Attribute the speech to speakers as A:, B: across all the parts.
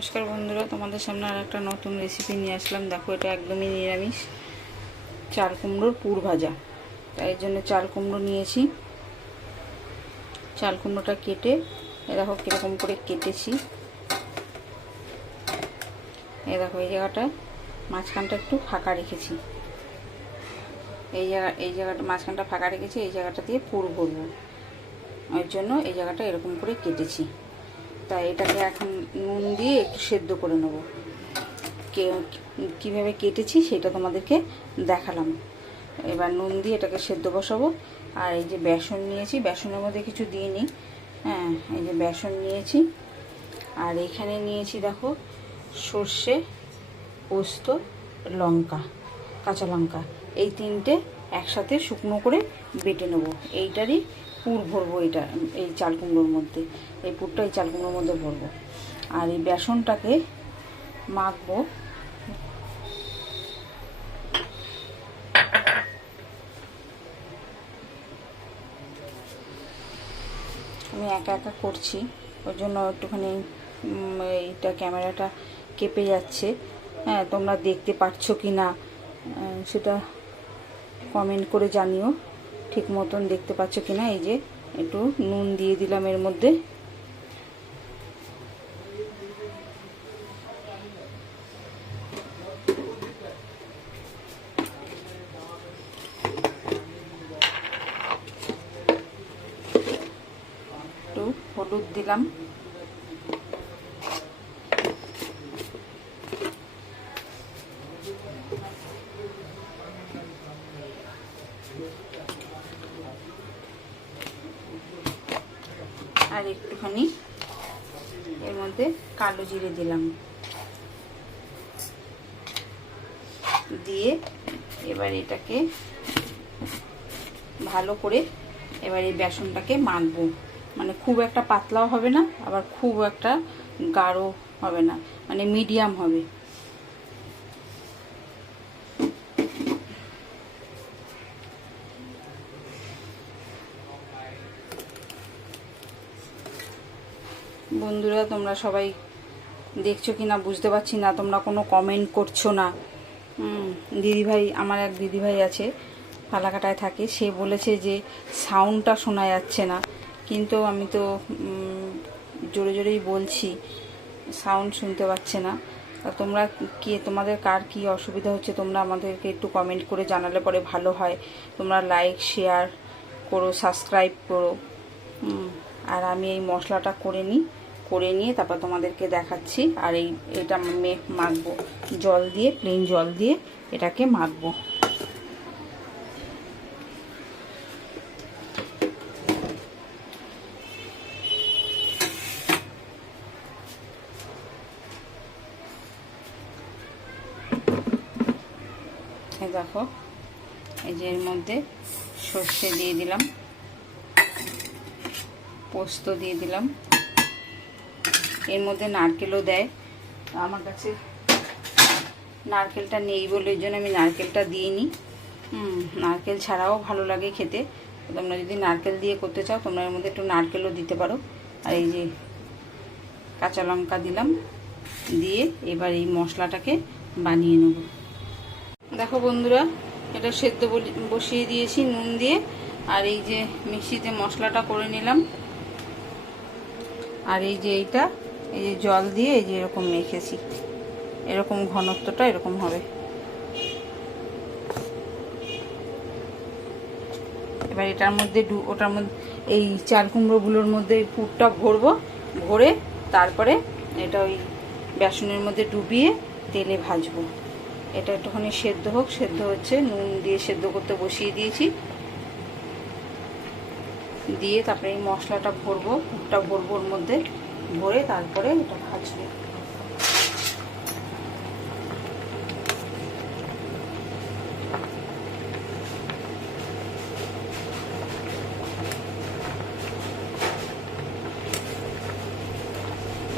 A: নমস্কার বন্ধুরা, তোমাদের সামনে আর একটা নতুন রেসিপি নিয়ে আসলাম। দেখো, এটা একদমই নিরামিষ। চাল কুমড়োর পুর ভাজা। তাই জন্য চাল কুমড়ো নিয়েছি। চাল কুমড়োটা কেটে, এ দেখো কীরকম করে কেটেছি। এ দেখো, এই জায়গাটায় মাঝখানটা একটু ফাঁকা রেখেছি। এই জায়গা, এই জায়গাটা, মাঝখানটা ফাঁকা রেখেছি, এই জায়গাটা দিয়ে পুর ভরবো। ওই জন্য এই জায়গাটা এরকম করে কেটেছি। তাই এটাকে এখন নুন দিয়ে একটু সেদ্ধ করে নেব। কীভাবে কেটেছি সেটা তোমাদেরকে দেখালাম। এবার নুন দিয়ে এটাকে সেদ্ধ বসাবো। আর এই যে বেসন নিয়েছি, বেসনের মধ্যে কিছু দিইনি। হ্যাঁ এই যে বেসন নিয়েছি। আর এখানে নিয়েছি দেখো সর্ষে, পোস্ত, লঙ্কা, কাঁচা লঙ্কা। এই তিনটে একসাথে শুকনো করে বেটে নেব। এইটারই পুর ভরবো এটা, এই চাল কুমড়োর মধ্যে। এই পুরটা এই চাল কুমড়োর মধ্যে ভরবো। আর এই বেসনটাকে মাখবো। আমি একা একা করছি ওই জন্য একটুখানি এইটা ক্যামেরাটা কেঁপে যাচ্ছে। হ্যাঁ তোমরা দেখতে পাচ্ছ কি না সেটা কমেন্ট করে জানিও। ঠিক মতন দেখতে পাচ্ছ কিনা? এই যে একটু নুন দিয়ে দিলাম এর মধ্যে। একটু হলুদ দিলাম আর একটুখানি এর মধ্যে কালো জিরে দিলাম। দিয়ে এবার এটাকে ভালো করে এবার এই বেসনটাকে মাখবো। মানে খুব একটা পাতলাও হবে না, আবার খুব একটা গাঢ় হবে না মানে মিডিয়াম হবে। বন্ধুরা, তোমরা সবাই দেখছ কি না বুঝতে পারছি না, তোমরা কোনো কমেন্ট করছ না। দিদিভাই, আমার এক দিদিভাই আছে ফালাকাটায় থাকে, সে বলেছে যে সাউন্ডটা শোনা যাচ্ছে না। কিন্তু আমি তো জোরে জোরেই বলছি সাউন্ড শুনতে পাচ্ছে না। তোমরা কি, তোমাদের কার কি অসুবিধা হচ্ছে, তোমরা আমাদেরকে একটু কমেন্ট করে জানালে পরে ভালো হয়। তোমরা লাইক শেয়ার করো সাবস্ক্রাইব করো। আর আমি এই মশলাটা করে নিই। করে নিয়ে তারপর তোমাদেরকে দেখাচ্ছি। আর এই, এটা মাখবো। জল দিয়ে প্লেন জল দিয়ে এটাকে মাখবো। দেখো, এই যে এর মধ্যে সর্ষে দিয়ে দিলাম, পোস্ত দিয়ে দিলাম। এর মধ্যে নারকেলও দেয়। আমার কাছে নারকেলটা নেই বলে জন্য আমি নারকেলটা দিইনি। নারকেল ছাড়াও ভালো লাগে খেতে। তোমরা যদি নারকেল দিয়ে করতে চাও, তোমরা এর মধ্যে একটু নারকেলও দিতে পারো। আর এই যে কাঁচা লঙ্কা দিলাম, দিয়ে এবার এই মশলাটাকে বানিয়ে নেব। দেখো বন্ধুরা, এটা সেদ্ধ বসিয়ে দিয়েছি নুন দিয়ে। আর এই যে মিক্সিতে মশলাটা করে নিলাম। আর এই যে এইটা এই যে জল দিয়ে এই যে এরকম মেখেছি। এরকম ঘনত্বটা এরকম হবে। এবার এটার মধ্যে ওটার মধ্যে এই চাল কুমড়োগুলোর মধ্যে পুরটা ভরবো, ভরে তারপরে এটা ওই বেসনের মধ্যে ডুবিয়ে তেলে ভাজবো। এটা একটুখানি সেদ্ধ হোক, সেদ্ধ হচ্ছে, নুন দিয়ে সেদ্ধ করতে বসিয়ে দিয়েছি। দিয়ে তারপরে এই মশলাটা ভরবো, পুরটা ভরবো ওর মধ্যে। ভরে তারপরে এটা ভাজবে।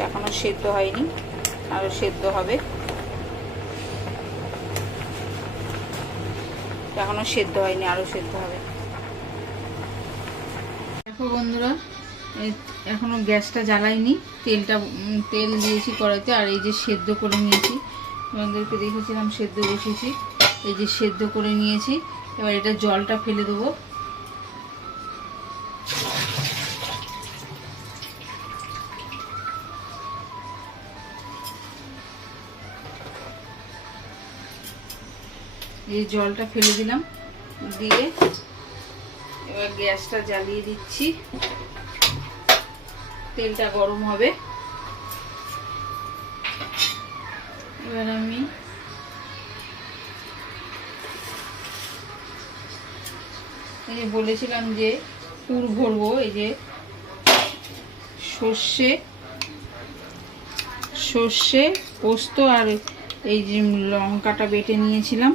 A: এখনও সেদ্ধ হয়নি আরও সেদ্ধ হবে। এখনও সেদ্ধ হয়নি আরও সেদ্ধ হবে। দেখো বন্ধুরা এখনও গ্যাসটা জ্বালাইনি। তেলটা তেল দিয়েছি কড়াইতে, আর এই যে সেদ্ধ করে নিয়েছি। তোমাদেরকে দেখেছিলাম সেদ্ধ বসেছি। এই যে সেদ্ধ করে নিয়েছি। এবার এটা জলটা ফেলে দেবো। এই জলটা ফেলে দিলাম। দিয়ে এবার গ্যাসটা জ্বালিয়ে দিচ্ছি। তেলটা গরম হবে। এবার আমি এই যে বলেছিলাম যে পুর ভরবো, এই যে সর্ষে সর্ষে, পোস্ত আর এই যে লঙ্কাটা বেটে নিয়েছিলাম।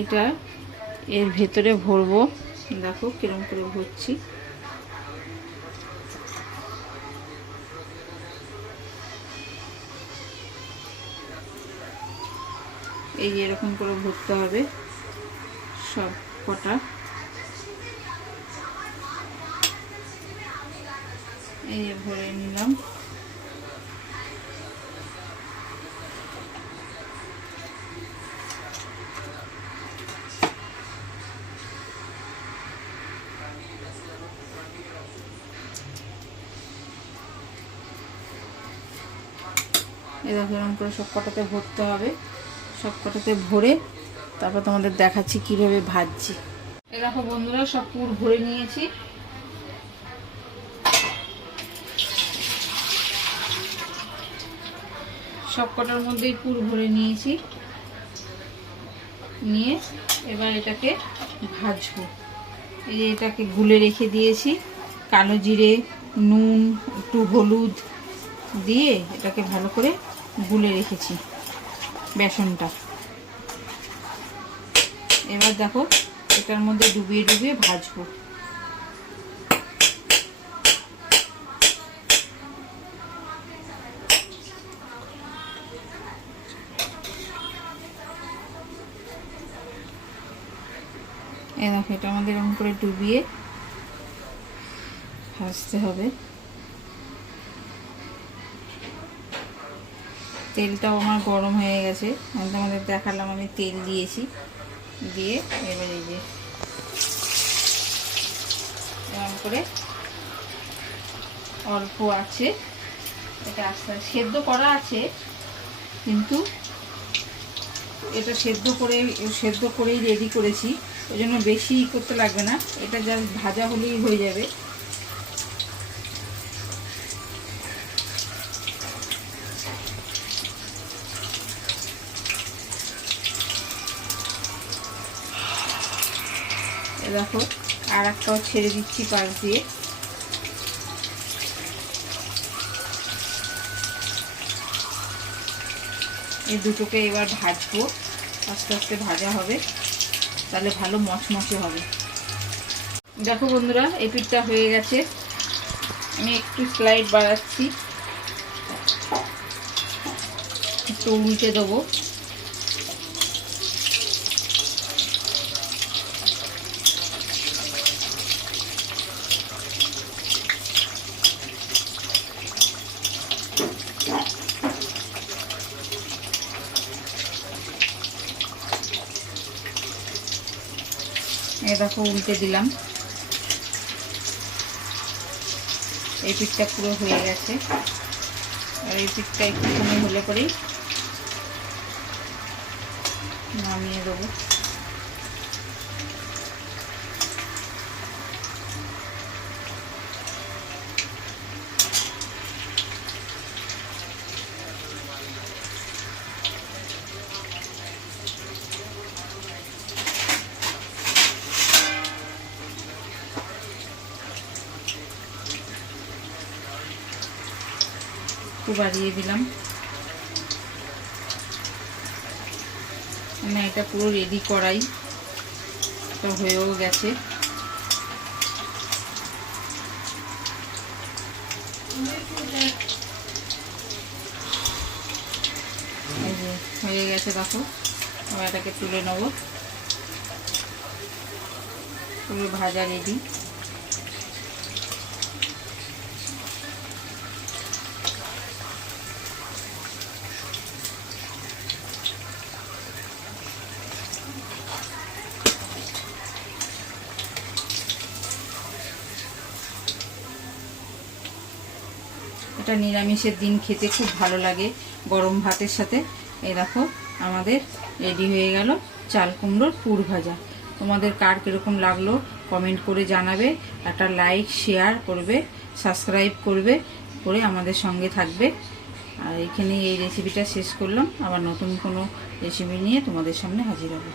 A: এটা এর ভেতরে ভরবো। দেখো কিরম করে ভরছি। এই যে এরকম করে ভরতে হবে সব কটা। এই যে ভরে নিলাম। এরকম করে সব কটাতে ভরতে হবে। সব কটাতে ভরে তারপর তোমাদের দেখাচ্ছি কীভাবে ভাজছি। এই দেখো বন্ধুরা, সব পুর ভরে নিয়েছি। সব কটার মধ্যেই পুর ভরে নিয়েছি। নিয়ে এবার এটাকে ভাজবো। এই যে এটাকে গুলে রেখে দিয়েছি। কালো জিরে, নুন, একটু হলুদ দিয়ে এটাকে ভালো করে গুলে রেখেছি। বেসনটা। এবার দেখো, এটার মধ্যে ডুবিয়ে ডুবিয়ে ভাজবো। এই দেখো, এটা আমাদের এরকম করে ডুবিয়ে ভাজতে হবে। তেলটাও আমার গরম হয়ে গেছে। আমি তোমাদের দেখালাম, আমি তেল দিয়েছি। দিয়ে এবার এই যে এরকম করে অল্প আছে। এটা আস্তে সেদ্ধ করা আছে, কিন্তু এটা সেদ্ধ করে, সেদ্ধ করেই রেডি করেছি। ওই জন্য বেশি করতে লাগবে না। এটা জাস্ট ভাজা হলেই হয়ে যাবে। দেখো আর একটাও ছেড়ে দিচ্ছি পাশ দিয়ে। এই দুটোকে এবার ভাজবো। আস্তে আস্তে ভাজা হবে। তাহলে ভালো মচমচে হবে। দেখো বন্ধুরা, এই পিঠটা হয়ে গেছে। আমি একটু স্লাইড বাড়াচ্ছি। একটু উল্টে দেবো। দেখো উল্টে দিলাম। এই পিঠটা পুরো হয়ে গেছে। আর এই পিঠটা একটু সময় হলে পরেই নামিয়ে দেবো। একটু বাড়িয়ে দিলাম। না, এটা পুরো রেডি করাই। তো হয়েও গেছে। হয়ে গেছে, দেখো। এবার এটাকে তুলে নেব। পুরো ভাজা রেডি এটা নিরামিষের দিন খেতে খুব ভালো লাগে গরম ভাতের সাথে। এই দেখো, আমাদের রেডি হয়ে গেল চাল কুমড়োর পুর ভাজা। তোমাদের কার কীরকম লাগল কমেন্ট করে জানাবে, একটা লাইক, শেয়ার করবে, সাবস্ক্রাইব করবে, করে আমাদের সঙ্গে থাকবে। আর এখানে এই রেসিপিটা শেষ করলাম। আবার নতুন কোনো রেসিপি নিয়ে তোমাদের সামনে হাজির হবে।